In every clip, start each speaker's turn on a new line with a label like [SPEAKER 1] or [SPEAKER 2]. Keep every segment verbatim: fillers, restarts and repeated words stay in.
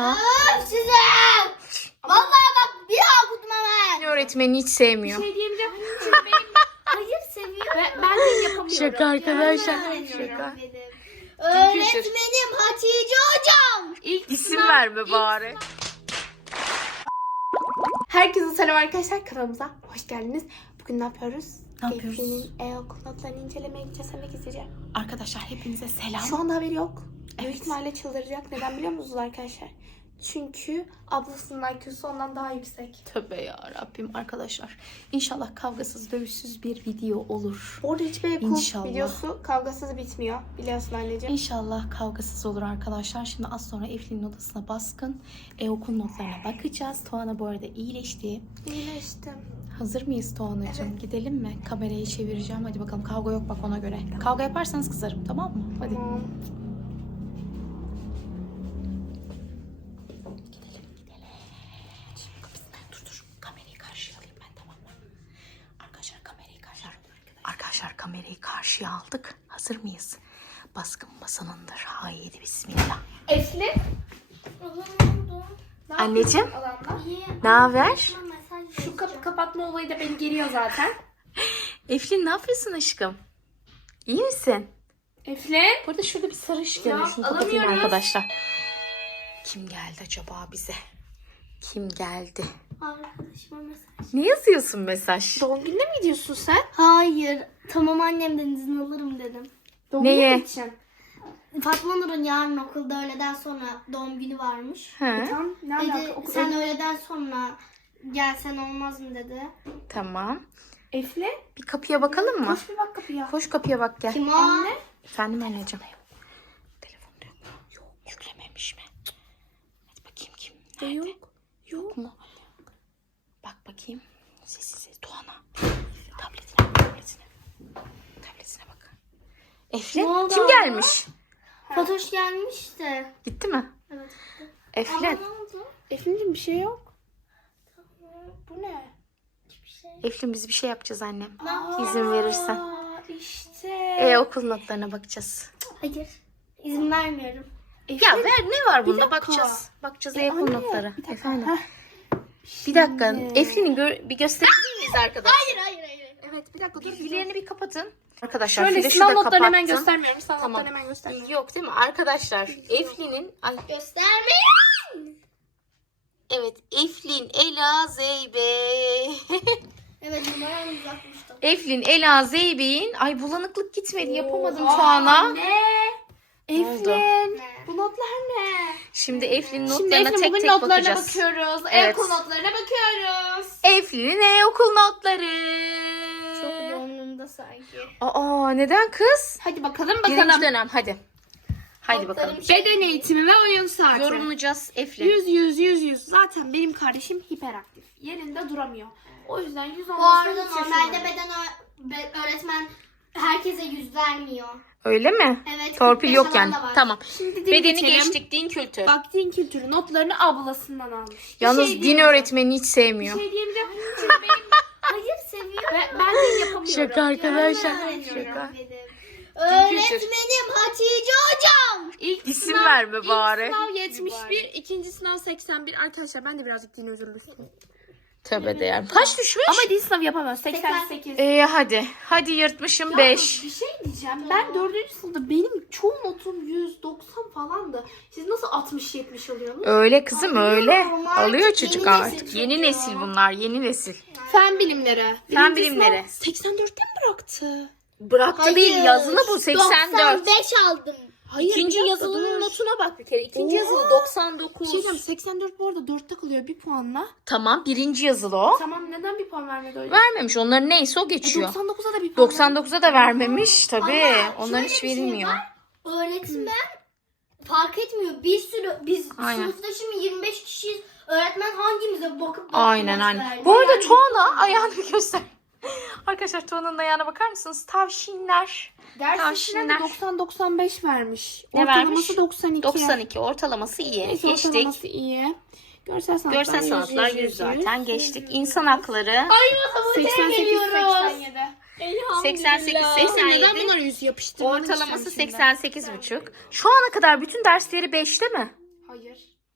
[SPEAKER 1] ya.
[SPEAKER 2] Öf size. Vallahi bak bir daha okudum hemen.
[SPEAKER 1] Öğretmeni hiç sevmiyor.
[SPEAKER 3] Bir şey diyemeyeceğim. Çünkü benim
[SPEAKER 2] Hayır seviyorum.
[SPEAKER 3] ben, ben de yapamıyorum.
[SPEAKER 1] Şaka arkadaşlar.
[SPEAKER 2] Yani.
[SPEAKER 1] Şaka.
[SPEAKER 2] Öğretmenim Hatice hocam.
[SPEAKER 3] İlk
[SPEAKER 1] İsim
[SPEAKER 3] sınav-
[SPEAKER 1] verme bari.
[SPEAKER 3] Herkese selam arkadaşlar, kanalımıza hoş geldiniz. Bugün ne yapıyoruz?
[SPEAKER 1] Ne yapıyoruz?
[SPEAKER 3] Eflin'in e-okul notlarını incelemeye gideceğiz, hemen izleyeceğim.
[SPEAKER 1] Arkadaşlar hepinize selam.
[SPEAKER 3] Şu anda haberi yok.
[SPEAKER 1] Evet.
[SPEAKER 3] Büyük ihtimalle çıldıracak. Neden biliyor musunuz arkadaşlar? Çünkü ablasının I Q'su ondan daha yüksek.
[SPEAKER 1] Tövbe ya Rabbim arkadaşlar. İnşallah kavgasız dövüşsüz bir video olur.
[SPEAKER 3] Orada hiçbir e-okul
[SPEAKER 1] İnşallah.
[SPEAKER 3] videosu kavgasız bitmiyor. Biliyorsun anneciğim.
[SPEAKER 1] İnşallah kavgasız olur arkadaşlar. Şimdi az sonra Eflin'in odasına baskın e-okul notlarına bakacağız. Tuana bu arada iyileşti.
[SPEAKER 3] İyileştim.
[SPEAKER 1] Hazır mıyız Tuana'cığım?
[SPEAKER 3] Evet.
[SPEAKER 1] Gidelim mi? Kamerayı çevireceğim. Hadi bakalım, kavga yok bak ona göre. Kavga yaparsanız kızarım, tamam mı? Hadi.
[SPEAKER 3] Tamam.
[SPEAKER 1] Gidelim gidelim. Şimdi kapısından dur dur. Kamerayı karşıya alayım ben, tamam mı? Arkadaşlar kamerayı karşıya Arkadaşlar kamerayı karşıya aldık. Hazır mıyız? Baskın masanındır. Haydi bismillah.
[SPEAKER 3] Eflin.
[SPEAKER 1] Anneciğim,
[SPEAKER 3] Alanda.
[SPEAKER 1] ne haber?
[SPEAKER 3] Şu kapı kapatma olayı da beni geriyor zaten.
[SPEAKER 1] Eflin ne yapıyorsun aşkım? İyi misin?
[SPEAKER 3] Eflin.
[SPEAKER 1] Burada şurada bir sarı ışık
[SPEAKER 3] Ya,
[SPEAKER 1] yanıyor. Şunu kapatayım
[SPEAKER 3] alamıyoruz.
[SPEAKER 1] arkadaşlar. Kim geldi acaba bize? Kim geldi?
[SPEAKER 2] Arkadaşıma mesaj.
[SPEAKER 1] Ne yazıyorsun mesaj?
[SPEAKER 3] Doğum gününe mi gidiyorsun sen?
[SPEAKER 2] Hayır. Tamam annemden izin alırım dedim.
[SPEAKER 3] Doğum
[SPEAKER 1] Neye?
[SPEAKER 3] günü için.
[SPEAKER 2] Fatma Nur'un yarın okulda öğleden sonra doğum günü varmış.
[SPEAKER 1] He,
[SPEAKER 3] Tamam, ne
[SPEAKER 2] Dedi
[SPEAKER 3] alaka? Okul-
[SPEAKER 2] sen öğleden sonra gelsen olmaz mı dedi.
[SPEAKER 1] tamam.
[SPEAKER 3] Eflin.
[SPEAKER 1] Bir kapıya bakalım mı?
[SPEAKER 3] Koş bir bak kapıya.
[SPEAKER 1] Koş kapıya bak gel.
[SPEAKER 2] Kim o?
[SPEAKER 3] Anne.
[SPEAKER 1] Efendim anneciğim. Telefonda yok mu? Yok. Yüklememiş mi? Hadi bakayım kim? Nerede?
[SPEAKER 3] Yok. Yok.
[SPEAKER 1] mu? Bak bakayım. Sessiz ses. Tuana. Tabletine bak, tabletine. Tabletine bak. Eflin
[SPEAKER 2] Ne oldu
[SPEAKER 1] kim
[SPEAKER 2] abla?
[SPEAKER 1] gelmiş?
[SPEAKER 2] Fatoş gelmiş de.
[SPEAKER 1] Gitti mi?
[SPEAKER 2] Evet.
[SPEAKER 1] Eflin.
[SPEAKER 2] Ama ne oldu?
[SPEAKER 3] Eflin'cim bir şey yok. Bu ne?
[SPEAKER 2] Hiçbir şey.
[SPEAKER 1] Eflin biz bir şey yapacağız annem.
[SPEAKER 2] Ne yapacağız?
[SPEAKER 1] İzin verirsen.
[SPEAKER 3] Aa, işte.
[SPEAKER 1] E okul notlarına bakacağız.
[SPEAKER 2] Hayır. İzin vermiyorum.
[SPEAKER 3] Eflin.
[SPEAKER 1] Ya ver, ne var bunda?
[SPEAKER 3] dakika.
[SPEAKER 1] Bakacağız. Bakacağız
[SPEAKER 3] E,
[SPEAKER 1] e, okul
[SPEAKER 3] anne,
[SPEAKER 1] notları.
[SPEAKER 3] bir dakika.
[SPEAKER 1] Efendim.
[SPEAKER 3] Heh.
[SPEAKER 1] Bir dakika.
[SPEAKER 3] Şimdi.
[SPEAKER 1] Eflin'i gö- bir gösterebilir miyiz arkadaşlar?
[SPEAKER 2] Hayır hayır hayır.
[SPEAKER 3] Evet, bir dakika dur.
[SPEAKER 1] Bilgilerini bir kapatın. Arkadaşlar
[SPEAKER 3] Şöyle
[SPEAKER 1] flaşı
[SPEAKER 3] sınav
[SPEAKER 1] da
[SPEAKER 3] notlarını hemen
[SPEAKER 1] kapattım.
[SPEAKER 3] göstermiyorum. Sınav
[SPEAKER 1] Tamam.
[SPEAKER 3] notlarını hemen göstermiyorum.
[SPEAKER 1] Yok değil mi? Arkadaşlar Eflin'in ay
[SPEAKER 2] Göstermeyin.
[SPEAKER 1] evet Eflin, Ela, Zeybe.
[SPEAKER 2] Evet numaramı uzatmıştım.
[SPEAKER 1] Eflin, Ela, Zeybe'in ay bulanıklık gitmedi, yapamadım
[SPEAKER 3] Oha,
[SPEAKER 1] Tuana.
[SPEAKER 3] Ne?
[SPEAKER 1] Ne oldu?
[SPEAKER 3] Eflin.
[SPEAKER 2] Ne?
[SPEAKER 3] Bu notlar ne?
[SPEAKER 1] Şimdi Eflin'in
[SPEAKER 3] Şimdi
[SPEAKER 1] notlarına
[SPEAKER 3] Eflin
[SPEAKER 1] tek
[SPEAKER 3] bugün
[SPEAKER 1] tek
[SPEAKER 3] notlarına
[SPEAKER 1] bakacağız.
[SPEAKER 3] bakıyoruz.
[SPEAKER 1] Evet.
[SPEAKER 3] E-okul notlarına bakıyoruz.
[SPEAKER 1] Eflin'in e-okul notları.
[SPEAKER 2] Çok yoğunluğumda sanki.
[SPEAKER 1] Aa neden kız?
[SPEAKER 3] Hadi bakalım
[SPEAKER 1] Birinci
[SPEAKER 3] bakalım.
[SPEAKER 1] dönem hadi. Haydi
[SPEAKER 2] Notlarım
[SPEAKER 1] bakalım.
[SPEAKER 2] şey-
[SPEAKER 3] Beden eğitimi ve oyun saati.
[SPEAKER 1] Yorumlayacağız Eflin.
[SPEAKER 3] Yüz yüz yüz yüz. Zaten benim kardeşim hiperaktif. Yerinde duramıyor. O yüzden yüz
[SPEAKER 2] Bu
[SPEAKER 3] olmasına
[SPEAKER 2] arada
[SPEAKER 3] hiç
[SPEAKER 2] normalde
[SPEAKER 3] şaşırmadım.
[SPEAKER 2] beden ö- be- öğretmen herkese yüz vermiyor.
[SPEAKER 1] Öyle mi?
[SPEAKER 2] Evet.
[SPEAKER 1] Torpil
[SPEAKER 2] kırk beş
[SPEAKER 1] yok
[SPEAKER 2] alan
[SPEAKER 1] yani.
[SPEAKER 2] da var.
[SPEAKER 1] Tamam.
[SPEAKER 3] Şimdi din
[SPEAKER 1] Bedeni
[SPEAKER 3] geçelim.
[SPEAKER 1] geçtik, din kültür.
[SPEAKER 3] Bak din kültürü notlarını ablasından almış. Bir
[SPEAKER 1] Yalnız
[SPEAKER 3] şey
[SPEAKER 1] din
[SPEAKER 3] diyemeyeceğim.
[SPEAKER 1] öğretmeni hiç sevmiyor.
[SPEAKER 3] Bir şey diyemeyeceğim. Çünkü benim
[SPEAKER 2] Hayır seviyorum.
[SPEAKER 3] ben, ben din yapamıyorum.
[SPEAKER 1] Şaka arkadaşlar.
[SPEAKER 3] Yani
[SPEAKER 1] Şaka.
[SPEAKER 2] Öğretmenim Hatice hocam.
[SPEAKER 3] İlk
[SPEAKER 1] İsim
[SPEAKER 3] sınav,
[SPEAKER 1] verme
[SPEAKER 3] ilk
[SPEAKER 1] bari.
[SPEAKER 3] sınav yetmiş bir, ikinci sınav seksen bir. Arkadaşlar ben de birazcık din özürlüsüyüm.
[SPEAKER 1] Tövbe de yani. Kaç düşmüş?
[SPEAKER 3] Ama din sınavı yapamıyoruz. seksen sekiz.
[SPEAKER 1] Ee, hadi. Hadi yırtmışım beş.
[SPEAKER 3] Bir şey diyeceğim. Ben dördüncü sınıfta benim çoğu notum yüz doksan falandı. Siz nasıl altmış yetmiş alıyorsunuz?
[SPEAKER 1] Öyle kızım öyle.
[SPEAKER 2] normal.
[SPEAKER 1] Alıyor
[SPEAKER 2] Yeni
[SPEAKER 1] çocuk
[SPEAKER 2] nesil
[SPEAKER 1] artık.
[SPEAKER 2] çocuk
[SPEAKER 1] Yeni
[SPEAKER 2] ya.
[SPEAKER 1] nesil bunlar. Yeni nesil.
[SPEAKER 3] Fen bilimleri.
[SPEAKER 1] Fen
[SPEAKER 3] Birinci
[SPEAKER 1] bilimleri.
[SPEAKER 3] sınav seksen dörtte mi bıraktı?
[SPEAKER 1] Bıraktı değil, yazılı bu seksen dört.
[SPEAKER 2] doksan beş aldım.
[SPEAKER 3] Hayır,
[SPEAKER 1] İkinci
[SPEAKER 3] bir dakika,
[SPEAKER 1] yazılının
[SPEAKER 3] dur.
[SPEAKER 1] notuna bak bir kere. İkinci
[SPEAKER 3] Oha.
[SPEAKER 1] yazılı doksan dokuz.
[SPEAKER 3] Bir şey diyeceğim, seksen dört bu arada dörtte kalıyor bir puanla.
[SPEAKER 1] Tamam, birinci yazılı o.
[SPEAKER 3] Tamam, neden bir puan vermedi öyle?
[SPEAKER 1] Vermemiş. Onların neyse o
[SPEAKER 3] E,
[SPEAKER 1] geçiyor.
[SPEAKER 3] doksan dokuza da bir puan
[SPEAKER 1] doksan dokuza da vermemiş tabii.
[SPEAKER 2] Ama
[SPEAKER 1] Onların
[SPEAKER 2] şöyle
[SPEAKER 1] hiç
[SPEAKER 2] bir şey
[SPEAKER 1] verilmiyor.
[SPEAKER 2] var. Öğretmen fark etmiyor. Bir sürü biz
[SPEAKER 1] Aynen.
[SPEAKER 2] sınıfta şimdi yirmi beş kişiyiz. Öğretmen hangimize bakıp bakıp
[SPEAKER 1] Aynen
[SPEAKER 2] not
[SPEAKER 1] aynen.
[SPEAKER 2] verdi?
[SPEAKER 1] Bu arada
[SPEAKER 2] Yani-
[SPEAKER 1] Tuana ayağını bir göster. Arkadaşlar Tuana'nın ayağına bakar mısınız? Tavşinler.
[SPEAKER 3] Ders
[SPEAKER 1] Tavşinler.
[SPEAKER 3] işine de doksan doksan beş vermiş.
[SPEAKER 1] Ne
[SPEAKER 3] Ortalaması
[SPEAKER 1] vermiş?
[SPEAKER 3] doksan iki.
[SPEAKER 1] doksan iki ortalaması iyi.
[SPEAKER 3] Neyse,
[SPEAKER 1] Geçtik.
[SPEAKER 3] ortalaması iyi. Görsel sanatlar,
[SPEAKER 1] Görsel
[SPEAKER 3] yüz,
[SPEAKER 1] sanatlar
[SPEAKER 3] yüz,
[SPEAKER 1] yüz
[SPEAKER 3] yüz,
[SPEAKER 1] zaten
[SPEAKER 3] yüz,
[SPEAKER 1] geçtik.
[SPEAKER 3] yüz, yüz.
[SPEAKER 1] İnsan hakları
[SPEAKER 3] seksen sekiz seksen yedi.
[SPEAKER 1] seksen sekiz seksen
[SPEAKER 3] Neden
[SPEAKER 1] yedi.
[SPEAKER 3] bunları yüz yapıştırmadın
[SPEAKER 1] Ortalaması
[SPEAKER 3] sen şimdi?
[SPEAKER 1] seksen sekiz buçuk. Şu ana kadar bütün dersleri beşte mi?
[SPEAKER 3] Hayır.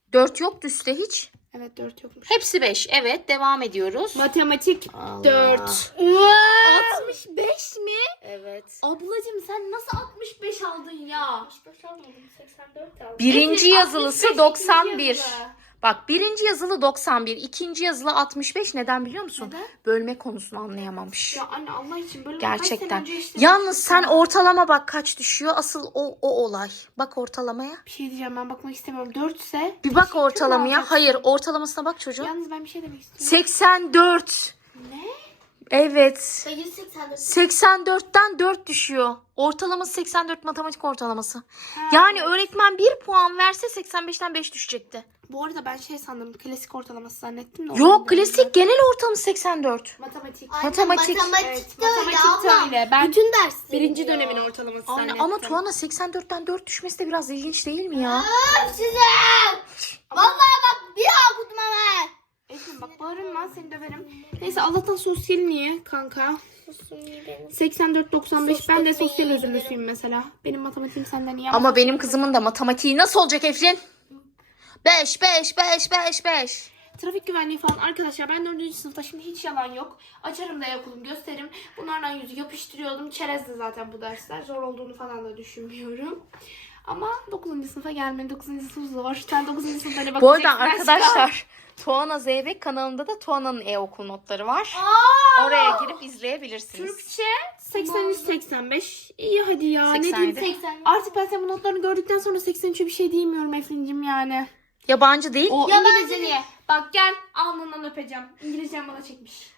[SPEAKER 1] dört yoktu üstte hiç.
[SPEAKER 3] Evet dört yokmuş.
[SPEAKER 1] Hepsi beş. Evet, devam ediyoruz.
[SPEAKER 3] Matematik
[SPEAKER 1] Allah.
[SPEAKER 3] dört. altmış beş mi?
[SPEAKER 1] Evet.
[SPEAKER 3] Ablacığım sen nasıl altmış beş aldın ya?
[SPEAKER 2] seksen dört aldım.
[SPEAKER 1] Birinci
[SPEAKER 3] Eflin,
[SPEAKER 1] yazılısı
[SPEAKER 3] altmış beş,
[SPEAKER 1] doksan
[SPEAKER 3] ikinci
[SPEAKER 1] bir.
[SPEAKER 3] yazılı.
[SPEAKER 1] Bak birinci yazılı doksan bir, ikinci yazılı altmış beş. Neden biliyor musun?
[SPEAKER 3] Neden?
[SPEAKER 1] Bölme konusunu anlayamamış.
[SPEAKER 3] Ya anne Allah için böyle
[SPEAKER 1] Gerçekten.
[SPEAKER 3] kaç sene önce işte
[SPEAKER 1] Yalnız sen
[SPEAKER 3] ya.
[SPEAKER 1] ortalama bak kaç düşüyor. Asıl o, o olay. Bak ortalamaya.
[SPEAKER 3] Bir şey diyeceğim, ben bakmak istemiyorum. dört ise
[SPEAKER 1] Bir bak
[SPEAKER 3] teşekkür mü
[SPEAKER 1] ortalamaya.
[SPEAKER 3] alacaksın?
[SPEAKER 1] Hayır, ortalamasına bak çocuğum.
[SPEAKER 3] Yalnız ben bir şey demek istiyorum.
[SPEAKER 1] seksen dört.
[SPEAKER 3] Ne?
[SPEAKER 1] Evet.
[SPEAKER 2] Ben yüz seksen dört.
[SPEAKER 1] seksen dörtten dört düşüyor. Ortalaması seksen dört, matematik ortalaması.
[SPEAKER 3] Ha,
[SPEAKER 1] Yani
[SPEAKER 3] evet.
[SPEAKER 1] öğretmen bir puan verse seksen beşten beş düşecekti.
[SPEAKER 3] Bu arada ben şey sandım, klasik ortalaması zannettim de.
[SPEAKER 1] Yok, klasik genel ortalaması seksen dört.
[SPEAKER 3] Matematik.
[SPEAKER 2] Aynen,
[SPEAKER 1] Matematik.
[SPEAKER 2] Matematik
[SPEAKER 3] Evet,
[SPEAKER 2] de öyle
[SPEAKER 3] matematik de
[SPEAKER 2] ablam.
[SPEAKER 3] öyle. Ben
[SPEAKER 2] Bütün dersleri
[SPEAKER 3] birinci
[SPEAKER 2] diyor.
[SPEAKER 3] dönemin ortalaması
[SPEAKER 1] Aynen,
[SPEAKER 3] zannettim.
[SPEAKER 1] ama Tuana seksen dörtten dört düşmesi de biraz ilginç değil mi ya?
[SPEAKER 2] Öf size. Vallahi bak bir daha okudum hemen.
[SPEAKER 3] Efendim bak bağırma, seni döverim. Neyse Allah'tan sosyal niye kanka? seksen dört doksan beş, ben de
[SPEAKER 2] Sosyal
[SPEAKER 3] sosyal
[SPEAKER 2] iyi
[SPEAKER 3] özürlüsüyüm mesela. Benim matematiğim senden iyi
[SPEAKER 1] Ama benim kızımın da matematiği nasıl olacak Eflin? beş, beş, beş, beş, beş.
[SPEAKER 3] Trafik güvenliği falan arkadaşlar, ben dördüncü sınıfta, şimdi hiç yalan yok. Açarım da okulum gösteririm. Bunlardan yüzü yapıştırıyordum. Çerezdi zaten bu dersler. Zor olduğunu falan da düşünmüyorum. Ama dokuzuncu sınıfa gelmedi. dokuzuncu sınıf zor. Sen dokuzuncu sınıfta ne
[SPEAKER 1] Bu arada
[SPEAKER 3] bakacaksın?
[SPEAKER 1] arkadaşlar Tuana Zeybek kanalında da Tuana'nın e-okul notları var. Oraya girip izleyebilirsiniz.
[SPEAKER 3] Türkçe seksen üç seksen beş. İyi hadi ya. Ne
[SPEAKER 1] seksen
[SPEAKER 3] diyeyim?
[SPEAKER 1] yedi.
[SPEAKER 2] seksen.
[SPEAKER 3] Artık ben senin bu notlarını gördükten sonra seksen üçe bir şey diyemiyorum Eflin'cim yani.
[SPEAKER 1] Yabancı değil.
[SPEAKER 3] O
[SPEAKER 2] Ya
[SPEAKER 3] İngilizce
[SPEAKER 2] ben-
[SPEAKER 3] niye? Bak gel alnından öpeceğim. İngilizcem bana çekmiş.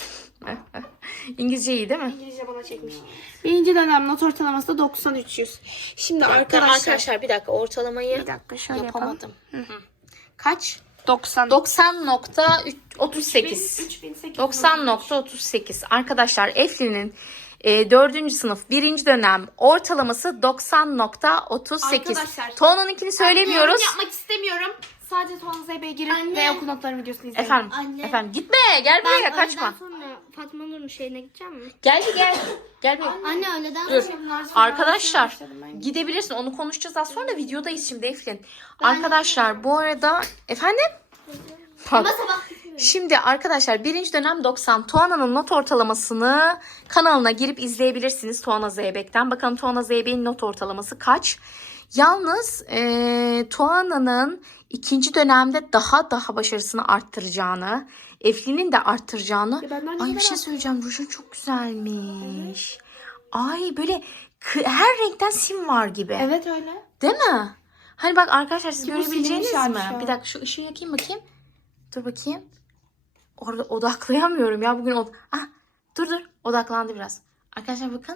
[SPEAKER 1] İngilizce iyi değil mi?
[SPEAKER 3] İngilizce bana çekmiş. Birinci dönem not ortalaması da doksan üç yüz. Şimdi arkadaşlar.
[SPEAKER 1] Arkadaşlar bir dakika ortalamayı
[SPEAKER 3] Bir dakika şöyle
[SPEAKER 1] yapamadım. Hı hı. Kaç?
[SPEAKER 3] doksan.
[SPEAKER 1] doksan nokta otuz sekiz.
[SPEAKER 3] üç bin sekiz yüz
[SPEAKER 1] doksan nokta otuz sekiz. Arkadaşlar Eflin'in e, dördüncü sınıf birinci dönem ortalaması doksan nokta otuz sekiz.
[SPEAKER 3] Arkadaşlar,
[SPEAKER 1] Tuana'nınkini söylemiyoruz.
[SPEAKER 3] Yorum yapmak istemiyorum. Sadece Tuğan Zeybek'e girip
[SPEAKER 2] Anne.
[SPEAKER 3] ve okul notlarını videosunu izleyin.
[SPEAKER 1] Efendim,
[SPEAKER 2] Anne.
[SPEAKER 1] efendim gitme, gel buraya,
[SPEAKER 2] Ben
[SPEAKER 1] kaçma.
[SPEAKER 2] öğleden sonra Fatma Nur'un şeyine gideceğim mi?
[SPEAKER 1] Gel bir gel. Gel bir.
[SPEAKER 2] Anne öğleden
[SPEAKER 1] Dur.
[SPEAKER 2] sonra.
[SPEAKER 3] Bunlar sonra
[SPEAKER 1] Arkadaşlar
[SPEAKER 3] başladım ben.
[SPEAKER 1] gidebilirsin, onu konuşacağız az sonra, videodayız şimdi Eflin. Arkadaşlar bu arada efendim?
[SPEAKER 2] Ama
[SPEAKER 1] Bak.
[SPEAKER 2] sabah gitmiyorum.
[SPEAKER 1] Şimdi arkadaşlar birinci dönem doksan. Tuana'nın not ortalamasını kanalına girip izleyebilirsiniz Tuana Zeybek'ten. Bakalım Tuana Zeybek'in not ortalaması kaç? Yalnız e, Tuana'nın ikinci dönemde daha daha başarısını arttıracağını, Eflin'in de arttıracağını.
[SPEAKER 3] Ya benden ne
[SPEAKER 1] Ay bir
[SPEAKER 3] kadar
[SPEAKER 1] şey söyleyeceğim. Rujun çok güzelmiş. Ay böyle kı- her renkten sim var gibi.
[SPEAKER 3] Evet öyle.
[SPEAKER 1] Değil mi? Hani bak arkadaşlar siz
[SPEAKER 3] Ki bu
[SPEAKER 1] görebileceğiniz
[SPEAKER 3] silinmiş
[SPEAKER 1] mi?
[SPEAKER 3] hali şu an.
[SPEAKER 1] Bir dakika şu ışığı yakayım bakayım. Dur bakayım. Orada odaklayamıyorum ya bugün. Od ah, dur dur odaklandı biraz. Arkadaşlar bakın.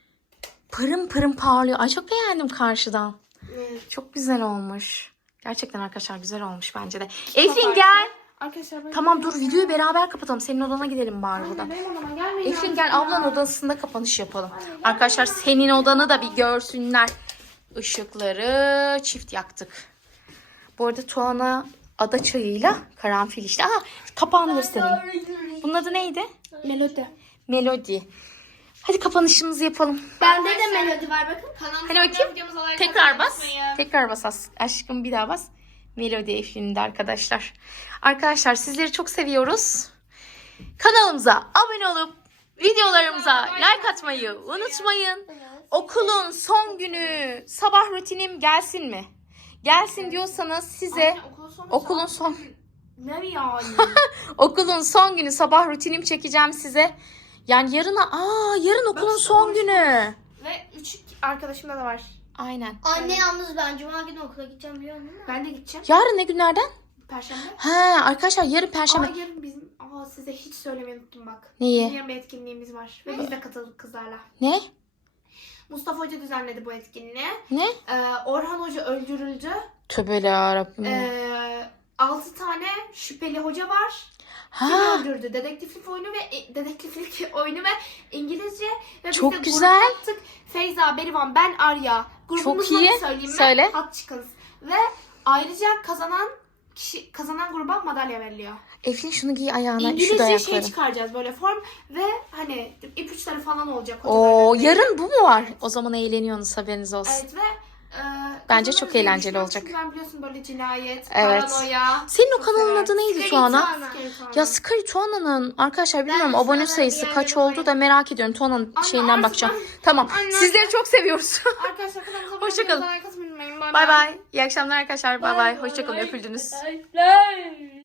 [SPEAKER 1] Pırım pırım parlıyor. Ay çok beğendim karşıdan.
[SPEAKER 3] Evet.
[SPEAKER 1] Çok güzel olmuş. Gerçekten arkadaşlar güzel olmuş bence de. Eflin gel.
[SPEAKER 3] Arkadaşlar ben
[SPEAKER 1] Tamam dur videoyu beraber kapatalım. Senin odana gidelim bari buradan.
[SPEAKER 3] Anne, benim odama gelmeyin
[SPEAKER 1] Eflin
[SPEAKER 3] artık
[SPEAKER 1] gel
[SPEAKER 3] ya.
[SPEAKER 1] ablan odasında kapanış yapalım. Arkadaşlar senin odanı da bir görsünler. Işıkları çift yaktık. Bu arada Tuana ada çayıyla karanfil işte. Aha kapağını göstereyim. Bunun adı neydi?
[SPEAKER 3] Melodi.
[SPEAKER 1] Melodi. Hadi kapanışımızı yapalım.
[SPEAKER 2] Bende de melodi var bakın.
[SPEAKER 1] Hadi bakayım. Tekrar bas. Tekrar bas as- aşkım bir daha bas. Melodi Eflin'de arkadaşlar. Arkadaşlar sizleri çok seviyoruz. Kanalımıza abone olup videolarımıza like atmayı unutmayın. Okulun son günü sabah rutinim gelsin mi? Gelsin diyorsanız size
[SPEAKER 3] Anne, okulun sonu
[SPEAKER 1] okulun
[SPEAKER 3] saat-
[SPEAKER 1] son
[SPEAKER 3] Ne yani?
[SPEAKER 1] okulun son günü sabah rutinim çekeceğim size. Yani yarına aa yarın okulun son günü.
[SPEAKER 3] Ve üç arkadaşımda da var.
[SPEAKER 1] Aynen.
[SPEAKER 2] Anne yalnız ben cuma günü okula gideceğim biliyor musun?
[SPEAKER 3] Ben de gideceğim.
[SPEAKER 1] Yarın ne günlerden?
[SPEAKER 3] Perşembe.
[SPEAKER 1] He arkadaşlar yarın perşembe.
[SPEAKER 3] Aa, yarın bizim... Aa, size hiç söylemeyi unuttum bak.
[SPEAKER 1] Neyi?
[SPEAKER 3] Bizim yarın bir etkinliğimiz var. Ve biz de katıldık kızlarla.
[SPEAKER 1] Ne?
[SPEAKER 3] Mustafa Hoca düzenledi bu etkinliği.
[SPEAKER 1] Ne?
[SPEAKER 3] Ee, Orhan Hoca öldürüldü.
[SPEAKER 1] Tövbe yarabbim.
[SPEAKER 3] Ee, altı tane şüpheli hoca var.
[SPEAKER 1] Ha.
[SPEAKER 3] Biri öldürdü. Dedektiflik oyunu ve e, dedektiflik oyunu ve İngilizce ve biz
[SPEAKER 1] Çok
[SPEAKER 3] de grup
[SPEAKER 1] güzel.
[SPEAKER 3] yaptık. Feyza, Berivan, ben Arya. Grubumuzun
[SPEAKER 1] Çok iyi.
[SPEAKER 3] adını söyleyeyim mi?
[SPEAKER 1] Söyle.
[SPEAKER 3] Hat çıkınız. Ve ayrıca kazanan kişi kazanan gruba madalya veriliyor.
[SPEAKER 1] Eflin şunu giy ayağına. Şu da
[SPEAKER 3] İngilizce şey
[SPEAKER 1] ayakları.
[SPEAKER 3] çıkaracağız böyle form ve hani ipuçları falan olacak.
[SPEAKER 1] Oo
[SPEAKER 3] hocalardan.
[SPEAKER 1] yarın bu mu var? O zaman eğleniyorsunuz haberiniz olsun.
[SPEAKER 3] Evet ve Ee,
[SPEAKER 1] Bence çok
[SPEAKER 3] kazanırız diye
[SPEAKER 1] eğlenceli
[SPEAKER 3] düşünüyorum.
[SPEAKER 1] olacak.
[SPEAKER 3] Çünkü ben biliyorsun böyle cinayet,
[SPEAKER 1] Evet.
[SPEAKER 3] paranoya.
[SPEAKER 1] Senin o
[SPEAKER 3] çok
[SPEAKER 1] kanalın
[SPEAKER 3] severim.
[SPEAKER 1] adı neydi
[SPEAKER 2] Scary
[SPEAKER 1] Tuana?
[SPEAKER 2] Tuana.
[SPEAKER 1] Ya Scary Tuana'nın arkadaşlar bilmiyorum
[SPEAKER 2] de
[SPEAKER 1] abone
[SPEAKER 2] sonra
[SPEAKER 1] sayısı
[SPEAKER 2] bir
[SPEAKER 1] kaç
[SPEAKER 2] yerlere
[SPEAKER 1] oldu
[SPEAKER 2] koyayım.
[SPEAKER 1] da merak ediyorum. Tuana'nın
[SPEAKER 3] Anne,
[SPEAKER 1] şeyinden
[SPEAKER 3] artık
[SPEAKER 1] bakacağım.
[SPEAKER 3] ben-
[SPEAKER 1] Tamam.
[SPEAKER 3] Anne,
[SPEAKER 1] Sizleri çok seviyoruz.
[SPEAKER 3] Arkadaşlar kanalımıza
[SPEAKER 1] Hoşça kalın.
[SPEAKER 3] abone olmayı, like atmayı unutmayın.
[SPEAKER 1] Bay bay. İyi akşamlar arkadaşlar. Bay bay. Hoşça kalın. Öpüldünüz.
[SPEAKER 3] Bye.